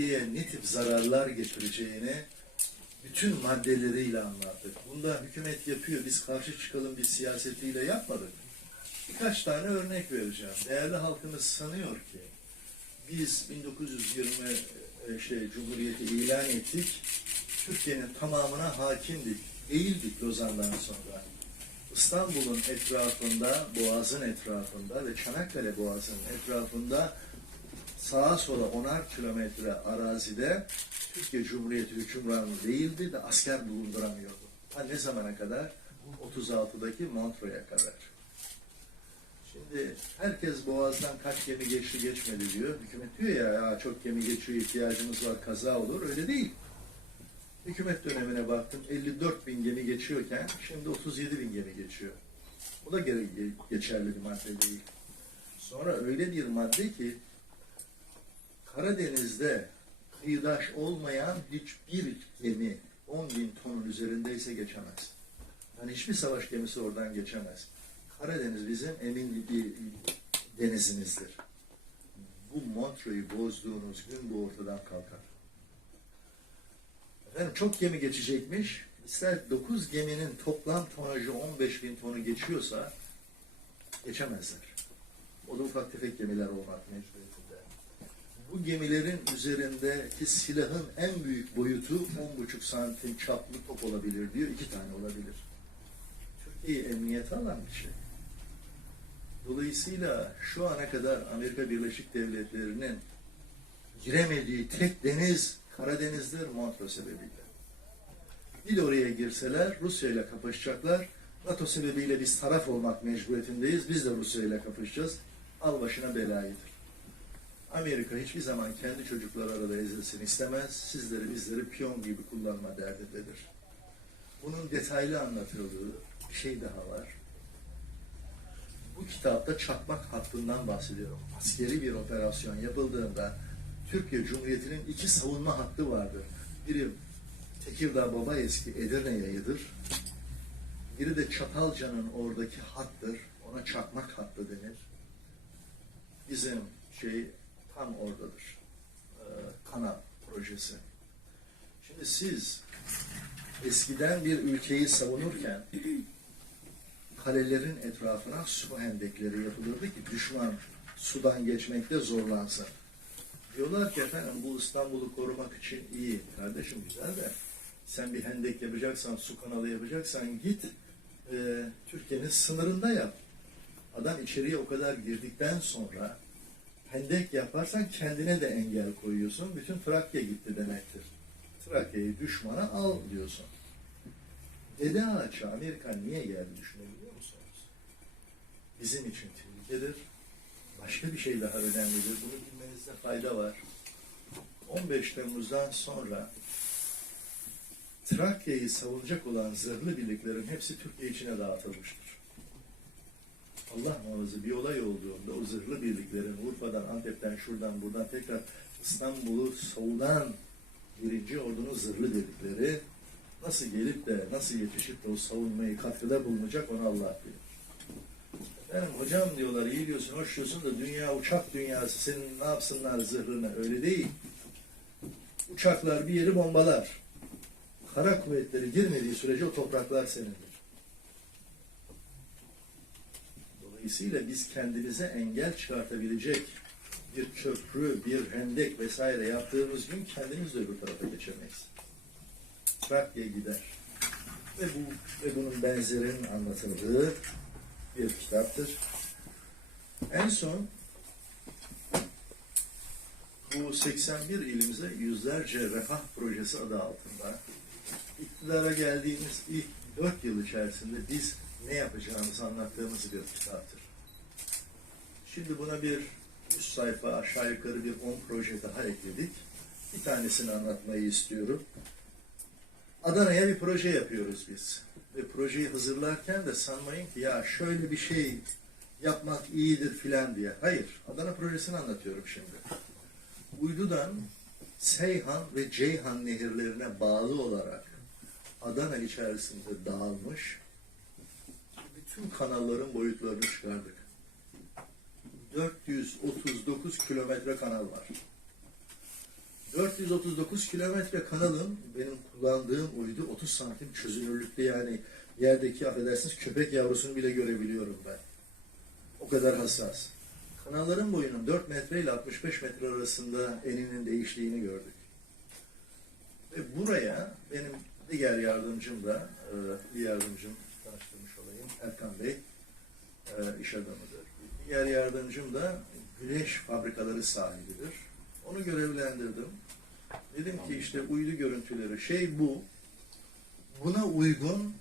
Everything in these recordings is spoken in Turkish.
Türkiye'ye ne tip zararlar getireceğini bütün maddeleriyle anlattık. Bunda hükümet yapıyor, biz karşı çıkalım bir siyasetiyle yapmadık. Birkaç tane örnek vereceğim. Değerli halkımız sanıyor ki biz 1920 e, şey Cumhuriyeti ilan ettik. Türkiye'nin tamamına hakimdik. Değildik Lozan'dan sonra. İstanbul'un etrafında, Boğaz'ın etrafında ve Çanakkale Boğazı'nın etrafında sağa sola onar kilometre arazide Türkiye Cumhuriyeti hükümranı değildi de asker bulunduramıyordu. Ha ne zamana kadar? 36'daki Montreux'e kadar. Şimdi herkes Boğaz'dan kaç gemi geçti geçmedi diyor. Hükümet diyor ya, ya çok gemi geçiyor ihtiyacımız var kaza olur. Öyle değil. Hükümet dönemine baktım 54 bin gemi geçiyorken şimdi 37 bin gemi geçiyor. Bu da geri geçerli bir madde değil. Sonra öyle bir madde ki Karadeniz'de kıyıdaş olmayan hiçbir gemi 10 bin tonun üzerindeyse geçemez. Yani hiçbir savaş gemisi oradan geçemez. Karadeniz bizim emin bir denizimizdir. Bu Montreux'u bozduğunuz gün bu ortadan kalkar. Efendim çok gemi geçecekmiş. İster 9 geminin toplam tonajı 15 bin tonu geçiyorsa geçemezler. O da ufak tefek gemiler olmak mecburiyetinde. Bu gemilerin üzerindeki silahın en büyük boyutu 10,5 santim çaplı top olabilir diyor. iki tane olabilir. Türkiye'yi emniyete alan bir şey. Dolayısıyla şu ana kadar Amerika Birleşik Devletleri'nin giremediği tek deniz Karadeniz'dir Montreux sebebiyle. Bir de oraya girseler Rusya ile kapışacaklar. NATO sebebiyle biz taraf olmak mecburiyetindeyiz. Biz de Rusya ile kapışacağız. Al başına belayıdır. Amerika hiçbir zaman kendi çocukları arada ezilsin istemez. Sizleri bizleri piyon gibi kullanma derdindedir. Bunun detaylı anlatıldığı bir şey daha var. Bu kitapta çakmak hattından bahsediyorum. Askeri bir operasyon yapıldığında Türkiye Cumhuriyeti'nin iki savunma hattı vardır. Biri Tekirdağ Baba Eski Edirne yayıdır. Biri de Çatalca'nın oradaki hattır. Ona çakmak hattı denir. Bizim şey tam oradadır. Ee, Kana projesi. Şimdi siz eskiden bir ülkeyi savunurken kalelerin etrafına su hendekleri yapılırdı ki düşman sudan geçmekte zorlansın. Diyorlar ki efendim bu İstanbul'u korumak için iyi. Kardeşim güzel de sen bir hendek yapacaksan, su kanalı yapacaksan git e, Türkiye'nin sınırında yap. Adam içeriye o kadar girdikten sonra hendek yaparsan kendine de engel koyuyorsun. Bütün Trakya gitti demektir. Trakya'yı düşmana al diyorsun. Dede ağaçı Amerika niye geldi düşünebiliyor musunuz? Bizim için tehlikedir. Başka bir şey daha önemlidir. Bunu bilmenizde fayda var. 15 Temmuz'dan sonra Trakya'yı savunacak olan zırhlı birliklerin hepsi Türkiye içine dağıtılmıştır. Allah muhafaza bir olay olduğunda o zırhlı birliklerin Urfa'dan, Antep'ten, şuradan, buradan tekrar İstanbul'u savunan birinci ordunun zırhlı birlikleri nasıl gelip de nasıl yetişip de o savunmayı katkıda bulunacak onu Allah bilir. Efendim hocam diyorlar iyi diyorsun, hoş diyorsun da dünya uçak dünyası senin ne yapsınlar zırhını öyle değil. Uçaklar bir yeri bombalar. Kara kuvvetleri girmediği sürece o topraklar senindir. Dolayısıyla biz kendimize engel çıkartabilecek bir köprü, bir hendek vesaire yaptığımız gün kendimiz de öbür tarafa geçemeyiz. Trakya gider. Ve bu ve bunun benzerinin anlatıldığı bir kitaptır. En son bu 81 ilimize yüzlerce refah projesi adı altında iktidara geldiğimiz ilk 4 yıl içerisinde biz ne yapacağımızı anlattığımız bir kitaptır. Şimdi buna bir 100 sayfa aşağı yukarı bir 10 proje daha ekledik. Bir tanesini anlatmayı istiyorum. Adana'ya bir proje yapıyoruz biz. Ve projeyi hazırlarken de sanmayın ki ya şöyle bir şey yapmak iyidir filan diye. Hayır, Adana projesini anlatıyorum şimdi. Uydu'dan Seyhan ve Ceyhan nehirlerine bağlı olarak Adana içerisinde dağılmış bütün kanalların boyutlarını çıkardık. 439 kilometre kanal var. 439 kilometre kanalın benim kullandığım uydu 30 santim çözünürlükte yani yerdeki affedersiniz köpek yavrusunu bile görebiliyorum ben. O kadar hassas. Kanalların boyunun 4 metre ile 65 metre arasında eninin değiştiğini gördük. Ve buraya benim diğer yardımcım da, e, bir yardımcım tanıştırmış olayım, Erkan Bey, e, iş adamıdır. Diğer yardımcım da güneş fabrikaları sahibidir. Onu görevlendirdim. Dedim ki işte uydu görüntüleri şey bu. Buna uygun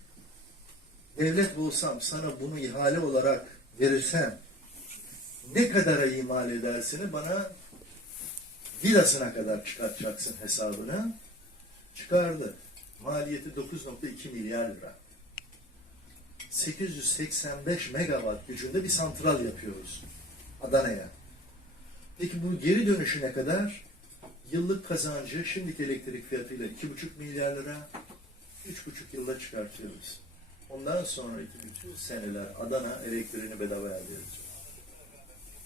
devlet olsam sana bunu ihale olarak verirsem ne kadara imal edersini bana vidasına kadar çıkartacaksın hesabını. Çıkardı. Maliyeti 9.2 milyar lira. 885 megawatt gücünde bir santral yapıyoruz Adana'ya. Peki bu geri dönüşü ne kadar? Yıllık kazancı şimdiki elektrik fiyatıyla 2,5 milyar lira, 3,5 yılda çıkartıyoruz. Ondan sonraki bütün seneler Adana elektriğini bedava elde edecek.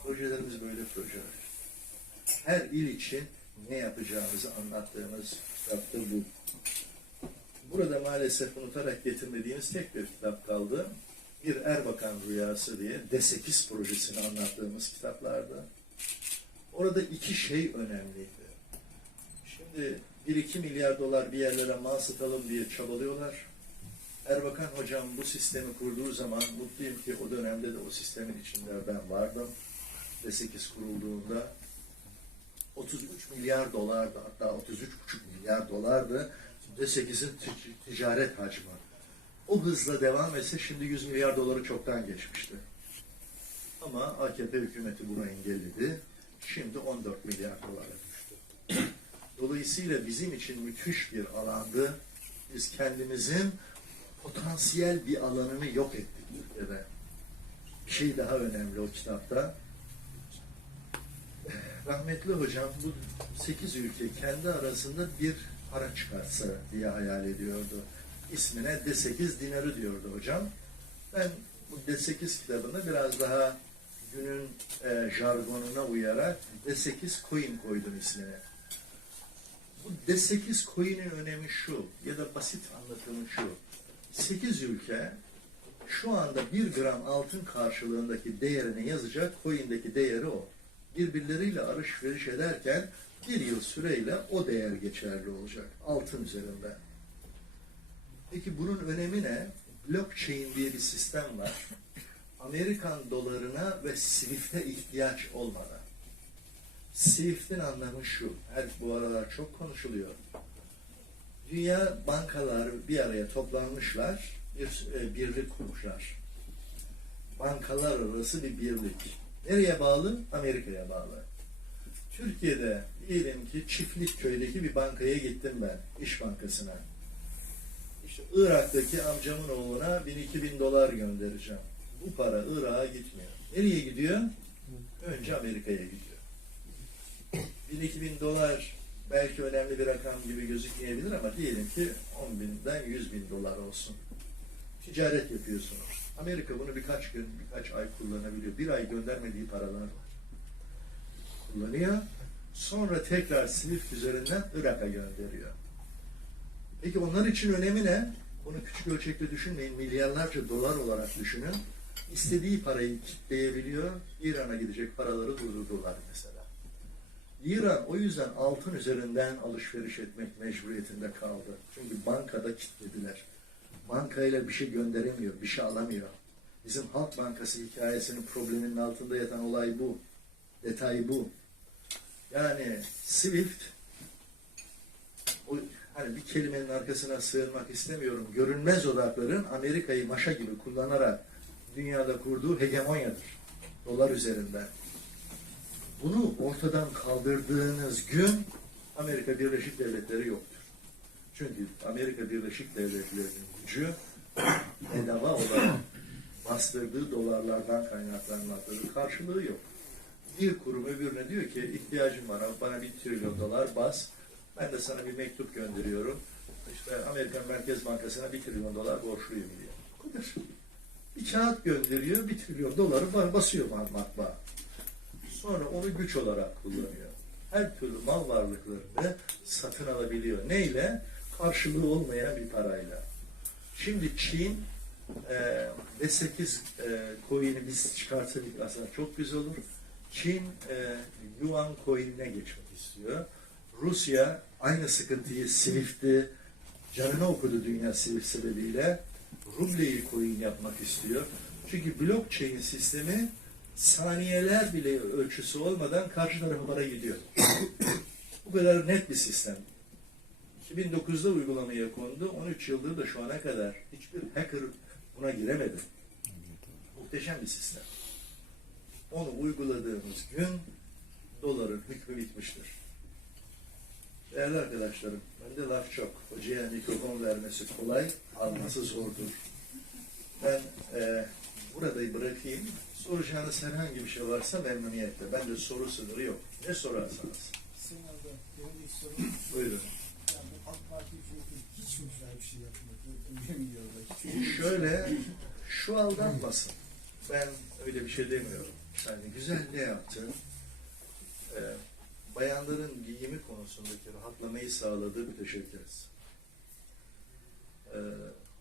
Projelerimiz böyle projeler. Her il için ne yapacağımızı anlattığımız kitaptır bu. Burada maalesef unutarak getirmediğimiz tek bir kitap kaldı. Bir Erbakan Rüyası diye D8 projesini anlattığımız kitaplarda. Orada iki şey önemliydi. Şimdi 1-2 milyar dolar bir yerlere mal satalım diye çabalıyorlar. Erbakan hocam bu sistemi kurduğu zaman mutluyum ki o dönemde de o sistemin içinde ben vardım. D8 kurulduğunda 33 milyar dolardı hatta 33,5 milyar dolardı D8'in tic- ticaret hacmi. O hızla devam etse şimdi 100 milyar doları çoktan geçmişti. Ama AKP hükümeti bunu engelledi. Şimdi 14 milyar dolara düştü. Dolayısıyla bizim için müthiş bir alandı. Biz kendimizin potansiyel bir alanını yok ettik Türkiye'de. Bir şey daha önemli o kitapta. Rahmetli hocam bu 8 ülke kendi arasında bir para çıkartsa diye hayal ediyordu. İsmine D8 dinarı diyordu hocam. Ben bu D8 kitabında biraz daha günün e, jargonuna uyarak D8 coin koydum ismine. Bu D8 coin'in önemi şu ya da basit anlatımı şu. 8 ülke şu anda 1 gram altın karşılığındaki değerini yazacak coin'deki değeri o. Birbirleriyle alışveriş ederken bir yıl süreyle o değer geçerli olacak altın üzerinde. Peki bunun önemi ne? Blockchain diye bir sistem var. Amerikan dolarına ve Swift'e ihtiyaç olmadan. Swift'in anlamı şu, her bu aralar çok konuşuluyor. Dünya bankalar bir araya toplanmışlar, bir e, birlik kurmuşlar. Bankalar arası bir birlik. Nereye bağlı? Amerika'ya bağlı. Türkiye'de diyelim ki Çiftlik köydeki bir bankaya gittim ben, İş Bankası'na. İşte Irak'taki amcamın oğluna 1000-2000 dolar göndereceğim. Bu para Irak'a gitmiyor. Nereye gidiyor? Önce Amerika'ya gidiyor. 1000-2000 dolar belki önemli bir rakam gibi gözükmeyebilir ama diyelim ki 10 binden 100 bin dolar olsun. Ticaret yapıyorsunuz. Amerika bunu birkaç gün, birkaç ay kullanabiliyor. Bir ay göndermediği paralar var. Kullanıyor. Sonra tekrar Swift üzerinden Irak'a gönderiyor. Peki onlar için önemi ne? Bunu küçük ölçekte düşünmeyin. Milyarlarca dolar olarak düşünün. İstediği parayı kitleyebiliyor. İran'a gidecek paraları durdurdular mesela. İran o yüzden altın üzerinden alışveriş etmek mecburiyetinde kaldı. Çünkü bankada kilitlediler. Bankayla bir şey gönderemiyor, bir şey alamıyor. Bizim Halk Bankası hikayesinin probleminin altında yatan olay bu. Detay bu. Yani Swift o hani bir kelimenin arkasına sığınmak istemiyorum. Görünmez odakların Amerika'yı maşa gibi kullanarak dünyada kurduğu hegemonyadır. Dolar üzerinden. Bunu ortadan kaldırdığınız gün Amerika Birleşik Devletleri yoktur. Çünkü Amerika Birleşik Devletleri'nin gücü bedava olarak bastırdığı dolarlardan kaynaklanmaktadır. Karşılığı yok. Bir kurum öbürüne diyor ki ihtiyacım var ama bana bir trilyon dolar bas. Ben de sana bir mektup gönderiyorum. İşte Amerikan Merkez Bankası'na bir trilyon dolar borçluyum diyor. Bu kadar. Bir kağıt gönderiyor, bir trilyon doları ba- basıyor matbaa. Sonra onu güç olarak kullanıyor. her türlü mal varlıklarını satın alabiliyor. Neyle? Karşılığı olmayan bir parayla. Şimdi Çin e, B8 e, coin'i biz çıkartırdık aslında çok güzel olur. Çin e, Yuan coin'ine geçmek istiyor. Rusya aynı sıkıntıyı Swift'i canını okudu dünya Swift sebebiyle. Rubleyi coin yapmak istiyor. Çünkü blockchain sistemi saniyeler bile ölçüsü olmadan karşı tarafa para gidiyor. Bu kadar net bir sistem. 2009'da uygulamaya kondu. 13 yıldır da şu ana kadar hiçbir hacker buna giremedi. Muhteşem bir sistem. Onu uyguladığımız gün doların hükmü bitmiştir. Değerli arkadaşlarım, bende laf çok. Hocaya mikrofon vermesi kolay, alması zordur. Ben e, burada bırakayım. Soracağınız herhangi bir şey varsa memnuniyetle. Bende soru sınırı yok. Ne sorarsanız. Sayın Arda, benim ilk sorum. Buyurun. Yani bu AK Parti hükümeti hiç mi güzel bir şey yapmadı? Şöyle, şu aldanmasın. Ben öyle bir şey demiyorum. Yani güzel ne yaptı? Ee, bayanların giyimi konusundaki rahatlamayı sağladığı bir teşekkür ederiz. Ee,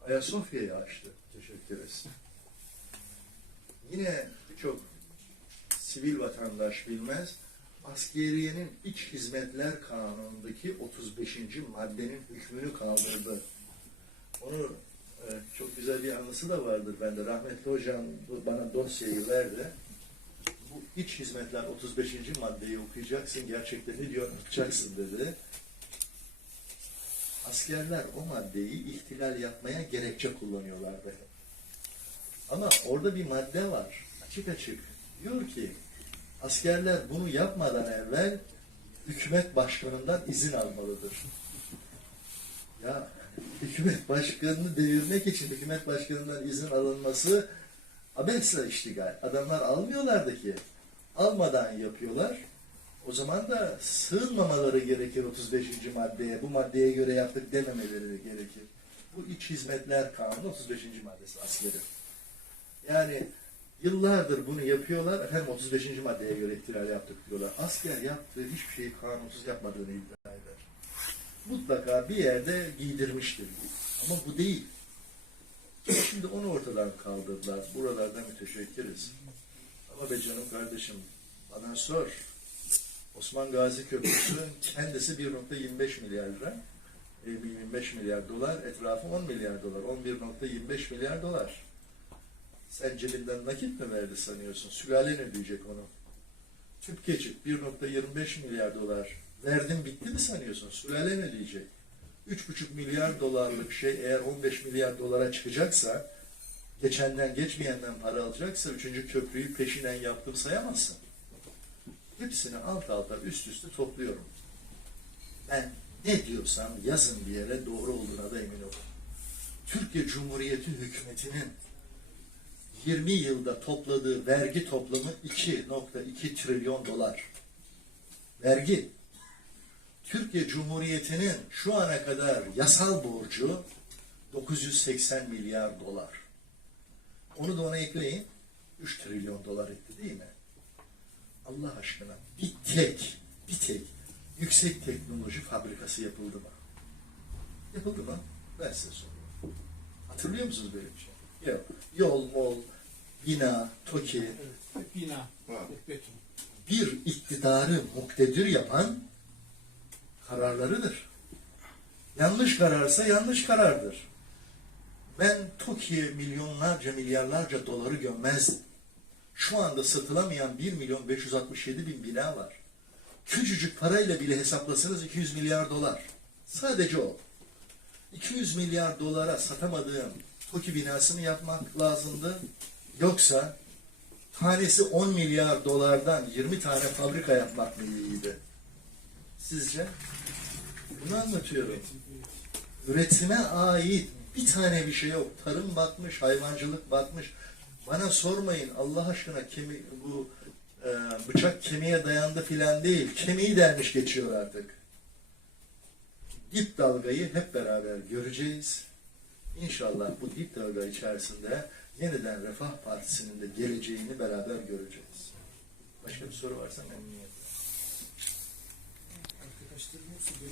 Ayasofya'yı açtı. Teşekkür ederiz. Yine birçok sivil vatandaş bilmez. Askeriyenin iç hizmetler kanunundaki 35. maddenin hükmünü kaldırdı. Onu e, çok güzel bir anısı da vardır bende. Rahmetli hocam bana dosyayı verdi. Bu iç hizmetler 35. maddeyi okuyacaksın, gerçekten ne diyor anlatacaksın dedi. Askerler o maddeyi ihtilal yapmaya gerekçe kullanıyorlardı. Ama orada bir madde var. Açık açık. Diyor ki askerler bunu yapmadan evvel hükümet başkanından izin almalıdır. Ya hükümet başkanını devirmek için hükümet başkanından izin alınması abesle iştigal. Adamlar almıyorlardı ki. Almadan yapıyorlar. O zaman da sığınmamaları gerekir 35. maddeye. Bu maddeye göre yaptık dememeleri gerekir. Bu iç hizmetler kanunu 35. maddesi askeri. Yani yıllardır bunu yapıyorlar. Hem 35. maddeye göre ihtilal yaptık diyorlar. Asker yaptığı hiçbir şeyi kanunsuz yapmadığını iddia eder mutlaka bir yerde giydirmiştir. Ama bu değil. Şimdi onu ortadan kaldırdılar. Buralarda müteşekkiriz. Ama be canım kardeşim bana sor. Osman Gazi Köprüsü kendisi 1.25 milyar lira. e, 25 milyar dolar. Etrafı 10 milyar dolar. 11.25 milyar dolar. Sen cebinden nakit mi verdi sanıyorsun? Sülalen ödeyecek onu. Tüp geçit 1.25 milyar dolar. Verdim bitti mi sanıyorsun? Sülalen ödeyecek. 3,5 milyar dolarlık şey eğer 15 milyar dolara çıkacaksa geçenden geçmeyenden para alacaksa üçüncü köprüyü peşinen yaptım sayamazsın. Hepsini alt alta üst üste topluyorum. Ben ne diyorsam yazın bir yere doğru olduğuna da emin olun. Türkiye Cumhuriyeti hükümetinin 20 yılda topladığı vergi toplamı 2.2 trilyon dolar. Vergi. Türkiye Cumhuriyeti'nin şu ana kadar yasal borcu 980 milyar dolar. Onu da ona ekleyin. 3 trilyon dolar etti değil mi? Allah aşkına bir tek, bir tek yüksek teknoloji fabrikası yapıldı mı? Yapıldı mı? Ben size soruyorum. Hatırlıyor musunuz böyle bir şey? Yok. Yol, mol, bina, TOKİ, Evet, bina, beton. bir iktidarı muktedir yapan kararlarıdır. Yanlış kararsa yanlış karardır. Ben TOKİ'ye milyonlarca, milyarlarca doları gömmezdim. Şu anda satılamayan 1 milyon 567 bin bina var. Küçücük parayla bile hesaplasanız 200 milyar dolar. Sadece o. 200 milyar dolara satamadığım TOKİ binasını yapmak lazımdı. Yoksa tanesi 10 milyar dolardan 20 tane fabrika yapmak mı iyiydi? Sizce? Bunu anlatıyorum. Üretime ait bir tane bir şey yok. Tarım batmış, hayvancılık batmış. Bana sormayın Allah aşkına kemi, bu e, bıçak kemiğe dayandı filan değil. Kemiği delmiş geçiyor artık. Dip dalgayı hep beraber göreceğiz. İnşallah bu dip dalga içerisinde yeniden Refah Partisi'nin de geleceğini beraber göreceğiz. Başka bir soru varsa memnuniyetle. себе.